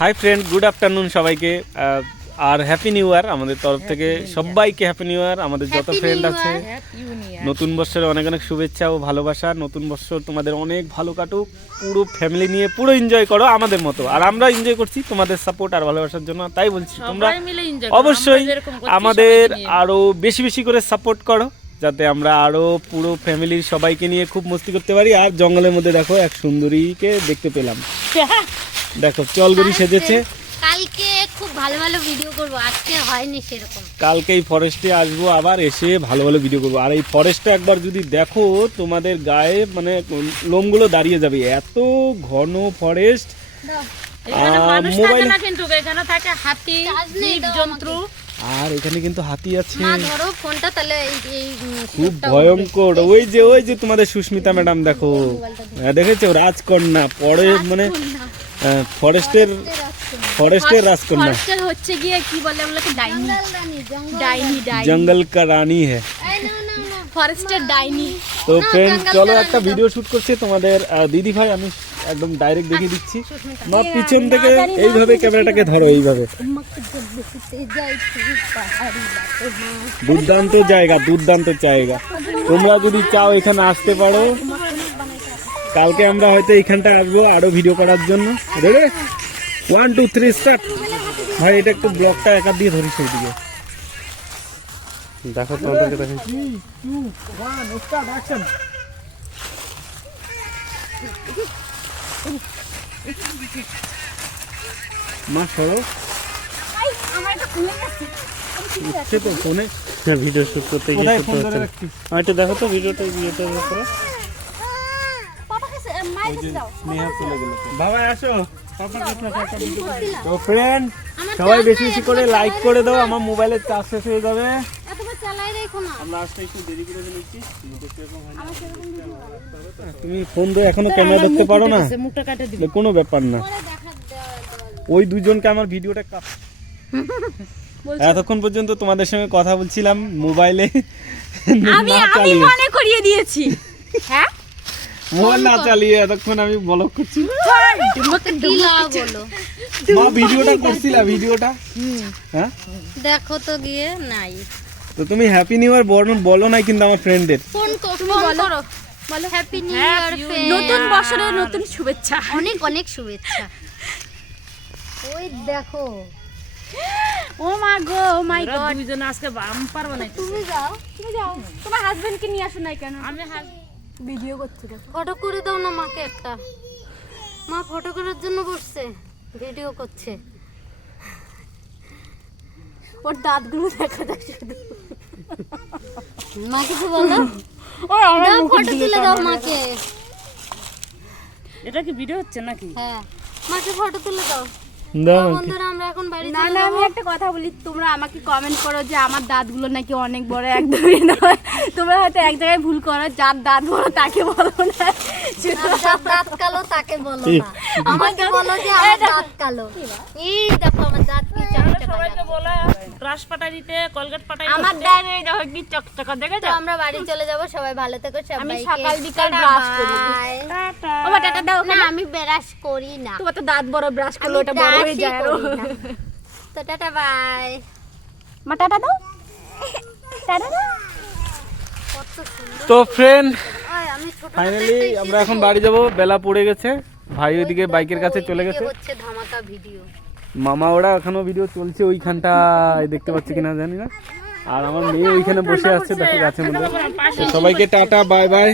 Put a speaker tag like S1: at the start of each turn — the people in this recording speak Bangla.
S1: হাই ফ্রেন্ড গুড আফটারনুন সবাইকে। আর হ্যাপি নিউ ইয়ার আমাদের তরফ থেকে। সবাইকে হ্যাপি নিউ ইয়ার আমাদের যত ফ্রেন্ড আছে। নতুন বছরের অনেক অনেক শুভেচ্ছা ও ভালোবাসা। নতুন বছর তোমাদের অনেক ভালো কাটুক। পুরো ফ্যামিলি নিয়ে পুরো এনজয় করো আমাদের মতো। আর আমরা এনজয় করছি তোমাদের সাপোর্ট আর ভালোবাসার জন্য তাই বলছি। তোমরা। অবশ্যই আমাদের আরও বেশি বেশি করে সাপোর্ট করো যাতে আমরা আরও পুরো ফ্যামিলির সবাইকে নিয়ে খুব মস্তি করতে পারি। আর জঙ্গলের মধ্যে দেখো এক সুন্দরীকে দেখতে পেলাম। দেখো চলগুড়ি সেজেছে।
S2: কালকে খুব ভালো ভালো ভিডিও করব আজকে হয়নি সেরকম।
S1: কালকে এই ফরেস্টে আসব আবার এসে ভালো ভালো ভিডিও করব। আর এই ফরেস্টে একবার যদি দেখো তোমাদের গায়ে মানে লোমগুলো দাঁড়িয়ে যাবে। এত ঘন ফরেস্ট
S3: না কিন্তু এখানে থাকে হাতি জন্তু।
S1: আর এখানে কিন্তু হাতি আছে।
S2: ধরো ফোনটা তাহলে
S1: খুব ভয়ঙ্কর। ওই যে ওই যে তোমাদের সুস্মিতা ম্যাডাম দেখো। হ্যাঁ, দেখেছ? রাজকন্যা পরে মানে ফরেস্টের ফরেস্টের রাজকন্যা
S4: ফরেস্টের হচ্ছে গিয়ে কি বলে ওগুলোকে ডাইনি।
S2: জঙ্গল রানী জঙ্গল
S4: ডাইনি ডাইনি।
S1: জঙ্গল কা রানী হ্যাঁ
S2: এই নাও নাও নাও
S4: ফরেস্টের ডাইনি।
S1: তো ফ্রেন্ড
S2: জঙ্গল
S1: চলো
S2: কা
S1: একটা
S2: রানী।
S1: ভিডিও শুট করছে তোমাদের আহ, দিদি ভাই আমি একদম ডাইরেক্ট দেখিয়ে দিচ্ছি। মা পিছন থেকে এইভাবে ক্যামেরাটাকে ধরো এইভাবে।
S2: মক জব দেখতে যাই তুই পাহাড়ি বাতে মা।
S1: দুর্দান্ত জায়গা দুর্দান্ত জায়গা। তোমরা যদি চাও এখানে আসতে পারো। কালকে আমরা হয়তো এইখানটা আসব আরও ভিডিও করার জন্য। Ready one two three start ভাই এটা একটু ব্লকটা একা দিয়ে ধরিস ওইদিকে দেখো তোমাদেরকে মা সরো। তো ফোনে।
S5: ভিডিও শুট করতে গিয়ে শুট আর একটু দেখো তো ভিডিওটা
S1: বাবা আসো। তো ফ্রেন্ড সবাই বেশি বেশি করে লাইক করে দাও আমার মোবাইলের চার্জ শেষ হয়ে যাবে।
S2: এতবার চালাই রেখো না।
S1: আমরা আসতে একটু দেরি করে ফেলেছি তুমি ফোন দিয়ে এখনও ক্যামেরা ধরতে পারো না?
S3: সে মুখটা কাটে দিবে।
S1: কোনো ব্যাপার না। ওই দুজনকে আমার ভিডিওটা এতক্ষণ পর্যন্ত তোমাদের সঙ্গে কথা বলছিলাম মোবাইলে
S4: আমি আমি মনে করিয়ে দিয়েছি। হ্যাঁ?
S1: মোবাইল না চালিয়ে এতক্ষণ আমি ব্লগ করছি। মা ভিডিওটা করছিলা ভিডিওটা? হ্যাঁ?
S2: দেখো তো গিয়ে নাই।
S1: তো তুমি হ্যাপি নিউ ইয়ার বর্ণন বলো নাই কিন্তু আমার ফ্রেন্ডদের
S2: ফোন কো- ফোন করো। বলো। হ্যাপি নিউ ইয়ার
S4: নতুন বছরের নতুন শুভেচ্ছা।
S2: অনেক অনেক শুভেচ্ছা। ওই দেখো।
S4: ও মা গো ও মাই গড
S3: দুইজন আজকে বাম্পার বানাইছে
S2: তুমি যাও
S4: তুমি যাও। তোমার হাজবেন্ডকে নিয়ে আসো নাই কেন?
S3: আমি হাস-
S4: ভিডিও করছ দেখো।
S2: ফটো করে দাও না মাকে একটা। মা ফটো করার জন্য বসছে ভিডিও করছে।
S4: ওর দাঁতগুলো দেখা যায় শুধু।
S2: মা কিছু বলো।
S4: ওর আমার
S2: দাও ফটো তুলে দাও মাকে।
S3: এটা কি ভিডিও হচ্ছে নাকি?
S2: হ্যাঁ মাকে ফটো তুলে দাও।
S1: দাও
S2: বন্ধুরা আমরা এখন বাড়ি
S4: না না আমি একটা কথা বলি তোমরা আমাকে কমেন্ট করো যে আমার দাঁতগুলো নাকি অনেক বড় একদমই নয়। তোমরা হয়তো এক জায়গায় ভুল করো যার দাঁত বড় তাকে বলো না।
S2: যার দাঁত কালো তাকে বলো না। আমাকে বলো যে আমার দাঁত কালো। এই দেখো আমার দাঁত কি চকচকা
S3: সবাইকে বলে ব্রাশ পাটা দিতে কলগেট পাটা
S4: আমার দেখো কি চকচকা দেখে
S2: তো আমরা বাড়ি চলে যাব সবাই ভালো থেকো
S4: আমি সকাল বিকাল ব্রাশ করি।
S2: bye।
S4: ও টাটা দাও
S2: না আমি ব্রাশ করি না।
S4: তোমার তো দাঁত বড় ব্রাশ করলে ওটা বড় হয়ে যায়
S2: আরও। তো টাটা বাই
S4: মা টাটা দাও। টাটা দাও।
S1: তো ফ্রেন্ড
S2: আমি
S1: ফাইনালি আমরা এখন বাড়ি যাব বেলা পড়ে গেছে। ভাই ওইদিকে বাইকের কাছে চলে গেছে।
S2: হচ্ছে ধামাকা ভিডিও
S1: মামা ওরা এখনও ভিডিও চলছে ওইখানটা দেখতে পাচ্ছি কিনা জানি না। আর আমার মেয়ে ওইখানে বসে আসছে দেখো গাছের মধ্যে সবাইকে টাটা, বাই বাই।